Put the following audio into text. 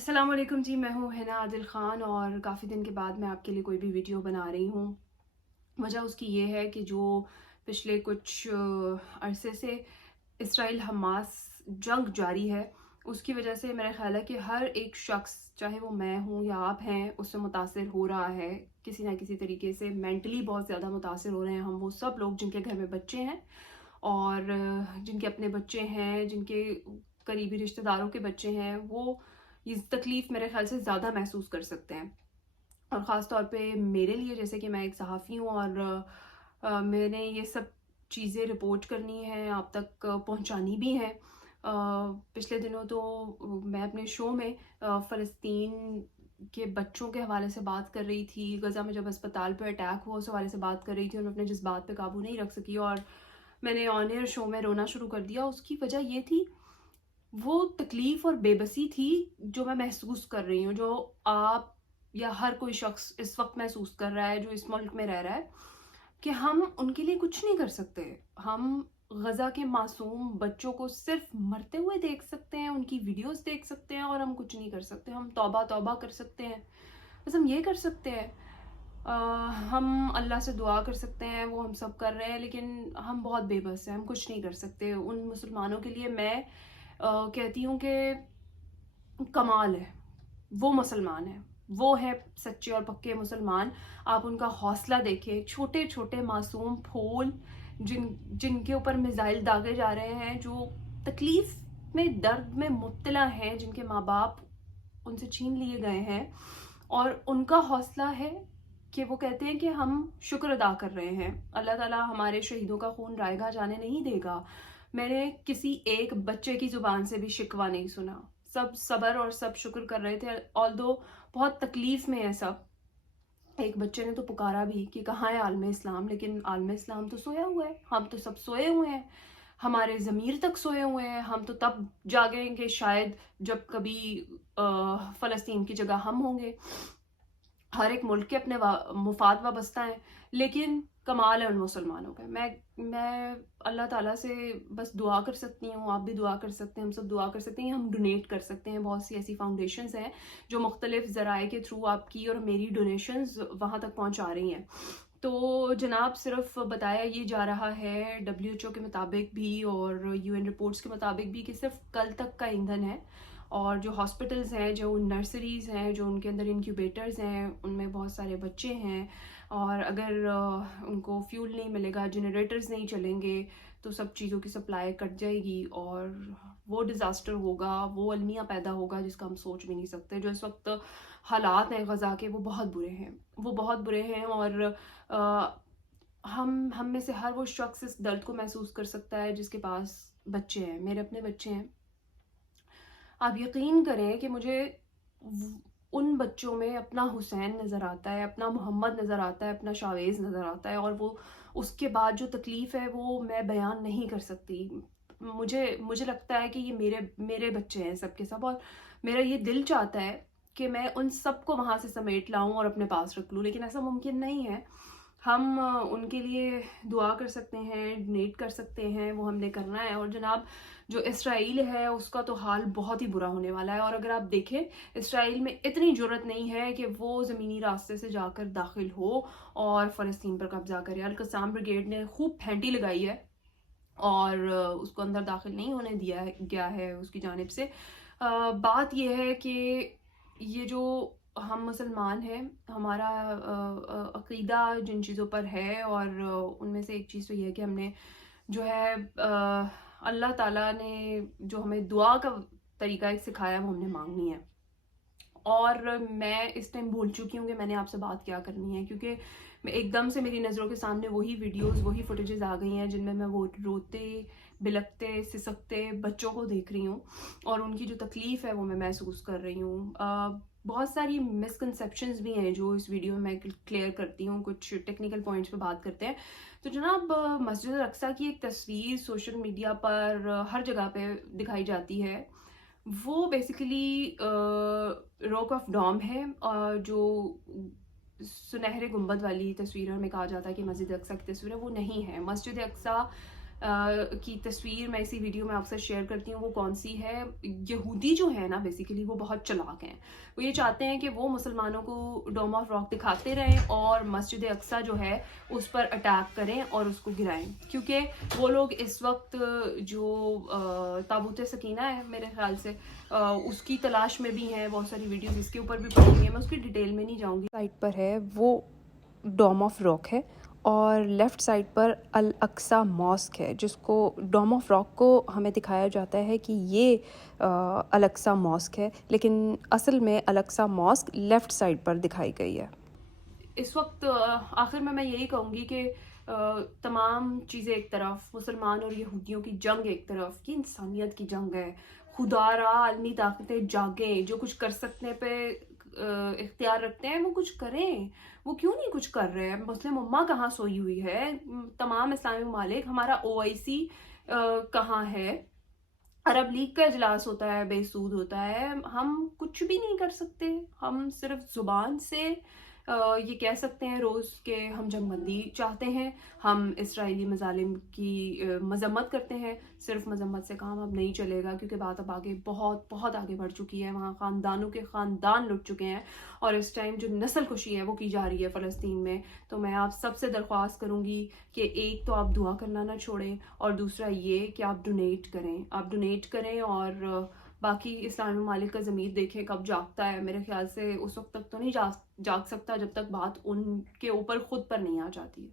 السلام علیکم جی، میں ہوں حنا عادل خان اور کافی دن کے بعد میں آپ کے لیے کوئی بھی ویڈیو بنا رہی ہوں۔ وجہ اس کی یہ ہے کہ جو پچھلے کچھ عرصے سے اسرائیل حماس جنگ جاری ہے، اس کی وجہ سے میرا خیال ہے کہ ہر ایک شخص، چاہے وہ میں ہوں یا آپ ہیں، اس سے متاثر ہو رہا ہے کسی نہ کسی طریقے سے۔ مینٹلی بہت زیادہ متاثر ہو رہے ہیں ہم وہ سب لوگ جن کے گھر میں بچے ہیں اور جن کے اپنے بچے ہیں، جن کے قریبی رشتہ داروں کے بچے ہیں، وہ یہ تکلیف میرے خیال سے زیادہ محسوس کر سکتے ہیں۔ اور خاص طور پہ میرے لیے، جیسے کہ میں ایک صحافی ہوں اور میں نے یہ سب چیزیں رپورٹ کرنی ہیں، آپ تک پہنچانی بھی ہیں۔ پچھلے دنوں تو میں اپنے شو میں فلسطین کے بچوں کے حوالے سے بات کر رہی تھی، غزہ میں جب اسپتال پہ اٹیک ہوا اس حوالے سے بات کر رہی تھی، اور میں اپنے جذبات پہ قابو نہیں رکھ سکی اور میں نے آن ایئر شو میں رونا شروع کر دیا۔ اس کی وجہ یہ تھی، وہ تکلیف اور بے بسی تھی جو میں محسوس کر رہی ہوں، جو آپ یا ہر کوئی شخص اس وقت محسوس کر رہا ہے جو اس ملک میں رہ رہا ہے، کہ ہم ان کے لیے کچھ نہیں کر سکتے۔ ہم غزہ کے معصوم بچوں کو صرف مرتے ہوئے دیکھ سکتے ہیں، ان کی ویڈیوز دیکھ سکتے ہیں، اور ہم کچھ نہیں کر سکتے۔ ہم توبہ توبہ کر سکتے ہیں، بس ہم یہ کر سکتے ہیں۔ ہم اللہ سے دعا کر سکتے ہیں، وہ ہم سب کر رہے ہیں، لیکن ہم بہت بے بس ہیں، ہم کچھ نہیں کر سکتے۔ ان مسلمانوں کے لیے میں کہتی ہوں کہ کمال ہے، وہ مسلمان ہیں، وہ ہے سچے اور پکے مسلمان۔ آپ ان کا حوصلہ دیکھیں، چھوٹے چھوٹے معصوم پھول جن کے اوپر میزائل داغے جا رہے ہیں، جو تکلیف میں، درد میں مبتلا ہیں، جن کے ماں باپ ان سے چھین لیے گئے ہیں، اور ان کا حوصلہ ہے کہ وہ کہتے ہیں کہ ہم شکر ادا کر رہے ہیں، اللہ تعالیٰ ہمارے شہیدوں کا خون رائے گاہ جانے نہیں دے گا۔ میں نے کسی ایک بچے کی زبان سے بھی شکوہ نہیں سنا، سب صبر اور سب شکر کر رہے تھے، although بہت تکلیف میں ہے سب۔ ایک بچے نے تو پکارا بھی کہ کہاں ہے عالم اسلام، لیکن عالم اسلام تو سویا ہوا ہے، ہم تو سب سوئے ہوئے ہیں، ہمارے ضمیر تک سوئے ہوئے ہیں۔ ہم تو تب جاگیں گے شاید جب کبھی فلسطین کی جگہ ہم ہوں گے۔ ہر ایک ملک کے اپنے مفاد وابستہ ہیں، لیکن کمال ہے ان مسلمانوں کا۔ میں اللہ تعالیٰ سے بس دعا کر سکتی ہوں، آپ بھی دعا کر سکتے ہیں، ہم سب دعا کر سکتے ہیں، ہم ڈونیٹ کر سکتے ہیں۔ بہت سی ایسی فاؤنڈیشنز ہیں جو مختلف ذرائع کے تھرو آپ کی اور میری ڈونیشنز وہاں تک پہنچا رہی ہیں۔ تو جناب، صرف بتایا یہ جا رہا ہے WHO کے مطابق بھی اور UN رپورٹس کے مطابق بھی کہ صرف کل تک کا ایندھن ہے، اور جو ہاسپٹلز ہیں، جو نرسریز ہیں، جو ان کے اندر انکیوبیٹرز ہیں، ان میں بہت سارے بچے ہیں، اور اگر ان کو فیول نہیں ملے گا، جنریٹرز نہیں چلیں گے، تو سب چیزوں کی سپلائی کٹ جائے گی، اور وہ ڈیزاسٹر ہوگا، وہ المیہ پیدا ہوگا جس کا ہم سوچ بھی نہیں سکتے۔ جو اس وقت حالات ہیں غزہ کے، وہ بہت برے ہیں، وہ بہت برے ہیں، اور ہم میں سے ہر وہ شخص اس درد کو محسوس کر سکتا ہے جس کے پاس بچے ہیں۔ میرے اپنے بچے ہیں، آپ یقین کریں کہ مجھے ان بچوں میں اپنا حسین نظر آتا ہے، اپنا محمد نظر آتا ہے، اپنا شاویز نظر آتا ہے، اور وہ اس کے بعد جو تکلیف ہے وہ میں بیان نہیں کر سکتی۔ مجھے لگتا ہے کہ یہ میرے بچے ہیں سب کے سب، اور میرا یہ دل چاہتا ہے کہ میں ان سب کو وہاں سے سمیٹ لاؤں اور اپنے پاس رکھ لوں، لیکن ایسا ممکن نہیں ہے۔ ہم ان کے لیے دعا کر سکتے ہیں، ڈونیٹ کر سکتے ہیں، وہ ہم نے کرنا ہے۔ اور جناب، جو اسرائیل ہے اس کا تو حال بہت ہی برا ہونے والا ہے، اور اگر آپ دیکھیں، اسرائیل میں اتنی جرت نہیں ہے کہ وہ زمینی راستے سے جا کر داخل ہو اور فلسطین پر قبضہ کرے۔ القسام بریگیڈ نے خوب پھینٹی لگائی ہے اور اس کو اندر داخل نہیں ہونے دیا گیا ہے اس کی جانب سے۔ بات یہ ہے کہ یہ جو ہم مسلمان ہیں، ہمارا عقیدہ جن چیزوں پر ہے، اور ان میں سے ایک چیز تو یہ ہے کہ ہم نے جو ہے اللہ تعالیٰ نے جو ہمیں دعا کا طریقہ ایک سکھایا، وہ ہم نے مانگنی ہے۔ اور میں اس ٹائم بھول چکی ہوں کہ میں نے آپ سے بات کیا کرنی ہے، کیونکہ میں ایک دم سے میری نظروں کے سامنے وہی ویڈیوز، وہی فوٹیجز آ گئی ہیں جن میں وہ روتے، بلکتے، سسکتے بچوں کو دیکھ رہی ہوں، اور ان کی جو تکلیف ہے وہ میں محسوس کر رہی ہوں۔ بہت ساری مسکنسیپشنز بھی ہیں جو اس ویڈیو میں کلیئر کرتی ہوں، کچھ ٹیکنیکل پوائنٹس پہ بات کرتے ہیں۔ تو جناب، مسجد الاقصیٰ کی ایک تصویر سوشل میڈیا پر ہر جگہ پہ دکھائی جاتی ہے، وہ بیسیکلی راک آف ڈوم ہے، جو سنہرے گنبد والی تصویر ہمیں کہا جاتا ہے کہ مسجد اقصیٰ کی تصویر ہے، وہ نہیں ہے۔ مسجد اقصیٰ کی تصویر میں اسی ویڈیو میں آپ سے شیئر کرتی ہوں. وہ کون سی ہے؟ یہودی جو ہے نا بیسیکلی وہ بہت چلاک ہیں. وہ یہ چاہتے ہیں کہ وہ مسلمانوں کو ڈوم آف راک دکھاتے رہیں اور مسجد اقصیٰ جو ہے اس پر اٹیک کریں اور اس کو گرائیں، کیونکہ وہ لوگ اس وقت جو تابوت سکینہ ہے میرے خیال سے اس کی تلاش میں بھی ہیں. بہت ساری ویڈیوز اس کے اوپر بھی پڑی ہوئی ہیں، میں اس کی ڈیٹیل میں نہیں جاؤں گی. سائٹ پر ہے وہ ڈوم آف راک ہے اور لیفٹ سائڈ پر الاقصیٰ ماسک ہے، جس کو ڈوم آف راک کو ہمیں دکھایا جاتا ہے کہ یہ الاقصیٰ ماسک ہے، لیکن اصل میں الاقصیٰ ماسک لیفٹ سائڈ پر دکھائی گئی ہے. اس وقت آخر میں یہی کہوں گی کہ تمام چیزیں ایک طرف، مسلمان اور یہودیوں کی جنگ ایک طرف، یہ انسانیت کی جنگ ہے. خدا را عالمی طاقتیں جاگیں، جو کچھ کر سکتے پہ اختیار رکھتے ہیں وہ کچھ کریں. وہ کیوں نہیں کچھ کر رہے ہیں؟ مسلم امہ کہاں سوئی ہوئی ہے؟ تمام اسلامی ممالک، ہمارا OIC کہاں ہے؟ عرب لیگ کا اجلاس ہوتا ہے، بے سود ہوتا ہے. ہم کچھ بھی نہیں کر سکتے. ہم صرف زبان سے یہ کہہ سکتے ہیں روز کہ ہم جنگ بندی چاہتے ہیں، ہم اسرائیلی مظالم کی مذمت کرتے ہیں. صرف مذمت سے کام اب نہیں چلے گا، کیونکہ بات اب آگے بہت بہت آگے بڑھ چکی ہے. وہاں خاندانوں کے خاندان لٹ چکے ہیں اور اس ٹائم جو نسل کشی ہے وہ کی جا رہی ہے فلسطین میں. تو میں آپ سب سے درخواست کروں گی کہ ایک تو آپ دعا کرنا نہ چھوڑیں، اور دوسرا یہ کہ آپ ڈونیٹ کریں. آپ ڈونیٹ کریں اور باقی اسلامی ممالک کا ضمیر دیکھیں کب جاگتا ہے. میرے خیال سے اس وقت تک تو نہیں جاگ سکتا جب تک بات ان کے اوپر خود پر نہیں آ جاتی ہے.